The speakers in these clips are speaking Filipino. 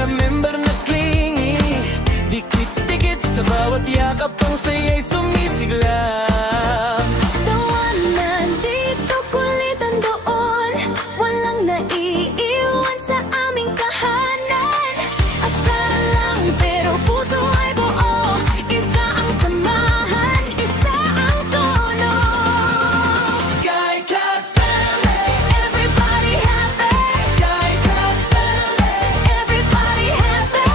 mga member na clingy, dikit-dikit sa bawat yakap, ang saya'y sumisigla. Tawanan dito, kulitan doon, walang naiiwan sa aming tahanan. Asal lang pero puso ay buo, isa ang samahan, isa ang tono. Skycloud Family, Everybody happy, Skycloud Family, everybody happy.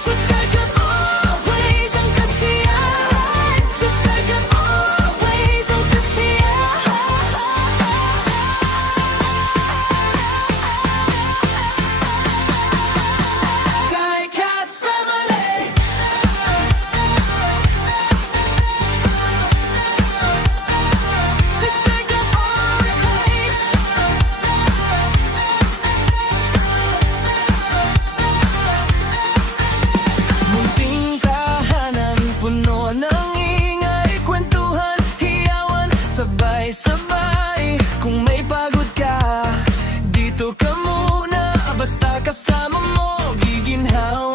sa Skycloud Always ang kasiyahan, sa Skycloud always ang kasiyahan. Skycloud Family. Sa Skycloud always. Munting tahanan, puno ng ingay, kwentuhan, hiyawan, sabay-sabay. Kung may pagod ka, dito ka muna, basta kasama mo, giginhawa.